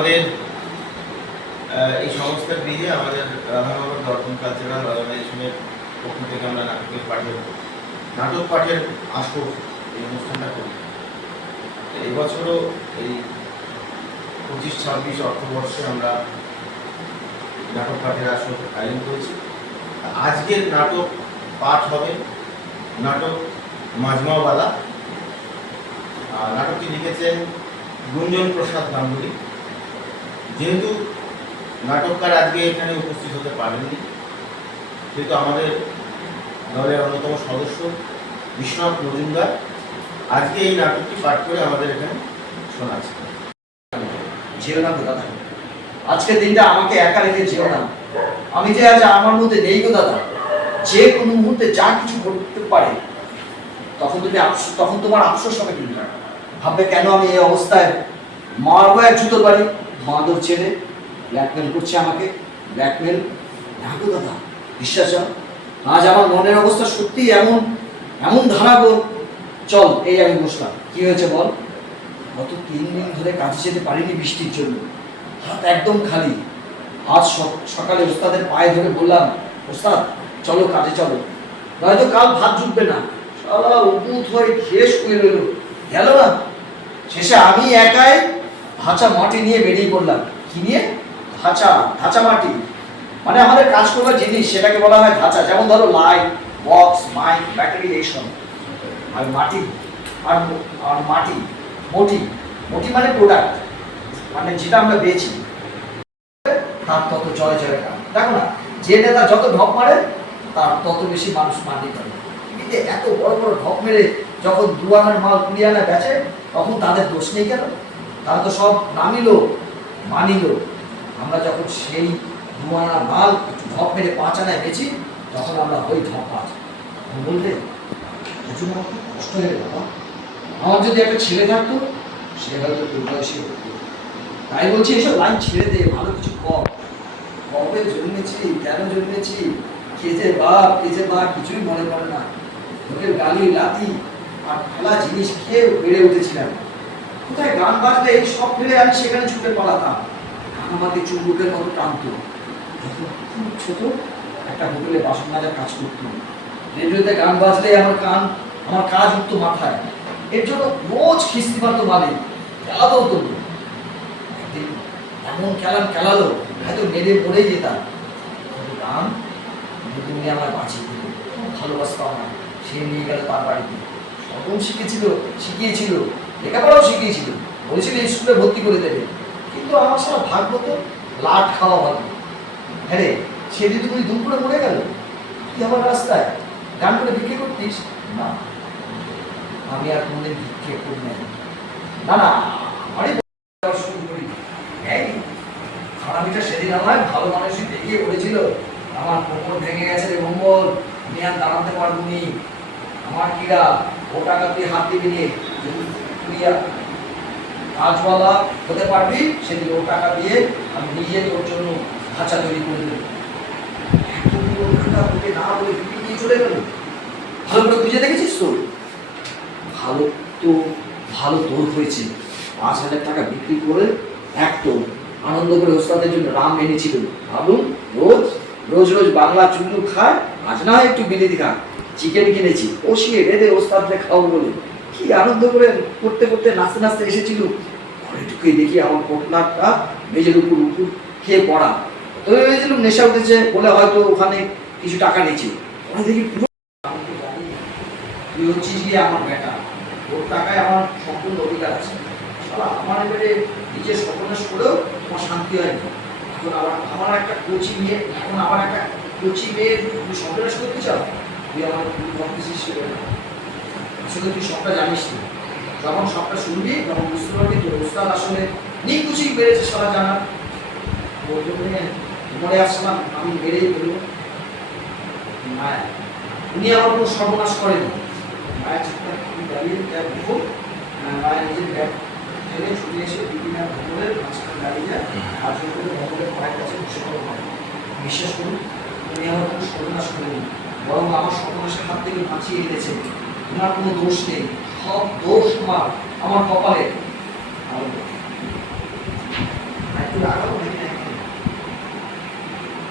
আমাদের এই সংস্থার দিকে আমাদের রাধানগর দর্পণ কালচারাল অর্গানাইজেশনের পক্ষ থেকে আমরা নাটক পাঠের আসর এই অনুষ্ঠানটা করি। এবছরও এই 25-26 অর্থবর্ষে আমরা নাটক পাঠের আসর আয়োজন করেছি। আজকের নাটক পাঠ হবে নাটক মাজমাওয়ালা। নাটকটি লিখেছেন গুঞ্জন প্রসাদ গাঙ্গুলি। যেহেতু নাটককার আজকে এখানে উপস্থিত হতে পারেননি, সেহেতু আমাদের দলের অন্যতম সদস্য বিশ্বনাথ মজুমদার আজকে এই নাটকটি পাঠ করে আমাদের এখানে শোনাচ্ছে। যেও না গো দাদা, আজকের দিনটা আমাকে একা রেখে যেও না। আমি যে আজ আমার মধ্যে নেই গো দাদা। যে কোনো মুহূর্তে যা কিছু ঘটতে পারে, তখন তোমার আফসোস হবে কিন্তু। ভাববে কেন আমি এই অবস্থায় মারবো এক জুতোর বাড়ি। মাদর ছেলে ব্ল্যাকমেল করছে আমাকে। ব্ল্যাকমেল না গো দাদা, বিশ্বাস হয়। আজ আমার মনের অবস্থা সত্যি এমন ধারাবো। চল, এই আমি বসলাম। কি হয়েছে বল? গত 3 দিন ধরে কাজে যেতে পারিনি বৃষ্টির জন্য। হাত একদম খালি। আজ সকালে ওস্তাদের পায়ে ধরে বললাম, ওস্তাদ চলো কাজে চলো, নয়তো কাল ভাত জুটবে না। শালা উপুত হয়ে খেয়ে শুয়ে রইল, গেল না। শেষে আমি একাই ধাঁচা মাটি নিয়ে বেরিয়ে পড়লাম। কি নিয়ে? ধাঁচা মাটি মানে আমাদের কাজ করার জিনিস, সেটাকে বলা হয় ধাঁচা। যেমন ধরো লাইট, বক্স, মাইক, ব্যাটারি, এইসব। আর মাটি মটি মানে প্রোডাক্ট, মানে যেটা আমরা বেচি। তার তত জয় গান। দেখো না, যে নেতা যত ঢপ মারে তার তত বেশি মানুষ মানি করে। কিন্তু এত বড় বড় ঢপ মেরে যখন 2 আনার মাল 20 আনা বেচে, তখন তাদের দোষ নেই কেন? তারা তো সব নামিল মানিল। আমরা যখন সেই 2 আনার মাল একটু ঢপ মেরে 5 আনায় বেচি, তখন আমরা ওই ঢপ পাই। বলতে কষ্ট হয়ে গেল। আমার যদি একটা ছেলে থাকতো, সে হয়তো দুর্বয়সী হতো। তাই বলছি, এসব লাইন ছেড়ে দে, ভালো কিছু কর। কবে জন্মেছি, কেন জন্মেছি, কে যে মা কিছুই মনে পড়ে না। লোকের গালি লাথি আর ফেলা জিনিস খেয়ে বেড়ে উঠেছিলাম। কোথায় গান বাজলে এই সব ফেলে আমি সেখানে ছুটে পালাতাম। গান আমাকে চুম্বকের মতো টানতো। যখন খুব ছোট একটা হোটেলে বাসন মাজার কাজ করতাম। রেডিওতে গান বাজলে আমার কাজ উঠতো মাথায়। এর জন্য রোজ খিস্তি মারতো মালিক, খেলাতেও তো। একদিন এমন খেলালো, হয়তো মেরে পড়েই যেতাম। গান তুমি আমার বাঁচিয়ে দিল, ভালোবাসতো আমার। সে নিয়ে গেল তার বাড়িতে। সকল শিখিয়েছিল, লেখাপড়াও শিখিয়েছিল। বলেছিল স্কুলে ভর্তি করে দেবে। কিন্তু আমার সারা ভাগ্য তো লাট খাওয়া ভালো। হ্যাঁ রে, সে যদি তুমি দুম করে মরে গেল, তুই আমার রাস্তায় গান করে ভিক্ষে করতিস না? আমি আর কোনদিন ভিক্ষে করি না। আমারই শুরু করি। এই খারাপিটা সেদিন আমার ভালো মানুষই দেখিয়ে বলেছিল, আমার কোমর ভেঙে গেছে রে মঙ্গল, আমি আর দাঁড়াতে পারবো নি। আমার কিরা ও টাকা তুই হাত দিবি নি, তুই কাজওয়ালা হতে পারবি, সেদিন ও টাকা দিয়ে আমি নিজে তোর জন্য ধাঁচা তৈরি করে দেবো। এতগুলো টাকা তোকে না বলে নিয়ে চলে গেল। ভালো করে বুঝে দেখেছিস তো? ভালো তোর হয়েছে। 5,000 টাকা বিক্রি করে একদম আনন্দ করে ওস্তাদের জন্য রাম এনেছিল। ভাবুন, রোজ বাংলা চুল্লু খায়, আজ না একটু বিলিতি খা। চিকেন কিনেছি, কষিয়ে রেঁধে ওস্তাদকে খাও বলে। কি আনন্দ করে করতে নাচতে এসেছিল। ঘরে ঢুকে দেখি আমার পটনাটা মেঝের উপর খেয়ে পড়া। তো ভেবেছিলাম নেশা উঠেছে বলে হয়তো ওখানে কিছু টাকা নিয়েছে। ওখানে দেখি তুই হচ্ছিস গিয়ে আমার বেটা, ওর টাকায় আমার সম্পূর্ণ অধিকার আছে। আমার এবারে নিজের সর্বনাশ করেও তোমার শান্তি হয়নি। এখন আমার একটা কোচি মেয়ে তুই সর্বনাশ করতে চাও? তুই আমার ভাবতেছিস আসলে তুই সবটা জানিস না। যখন সবটা শুনবি তখন বুঝতে পারবি তোর ওস্তাদ আসলে নিকুচি বেড়েছে সারা জানা। ওর জন্য মনে আসলাম আমি বেড়েই ফেলবো। মায়া, উনি আমার কোনো সর্বনাশ করেনি। মায়ের চিন্তা দাঁড়িয়ে মায়ের নিজের ব্যাগ ফেলে ছুটে এসে বিভিন্ন ভবনের মাঝখানে দাঁড়িয়ে যায়। আর করে ভবনের পায়ের কাছে বসে পড়ো। বিশ্বাস করুন, উনি আমার কোনো সর্বনাশ করেনি, বরং আমার সর্বনাশের হাত থেকে বাঁচিয়ে এনেছে। ওনার কোনো দোষ নেই, সব দোষ আমার কপালে।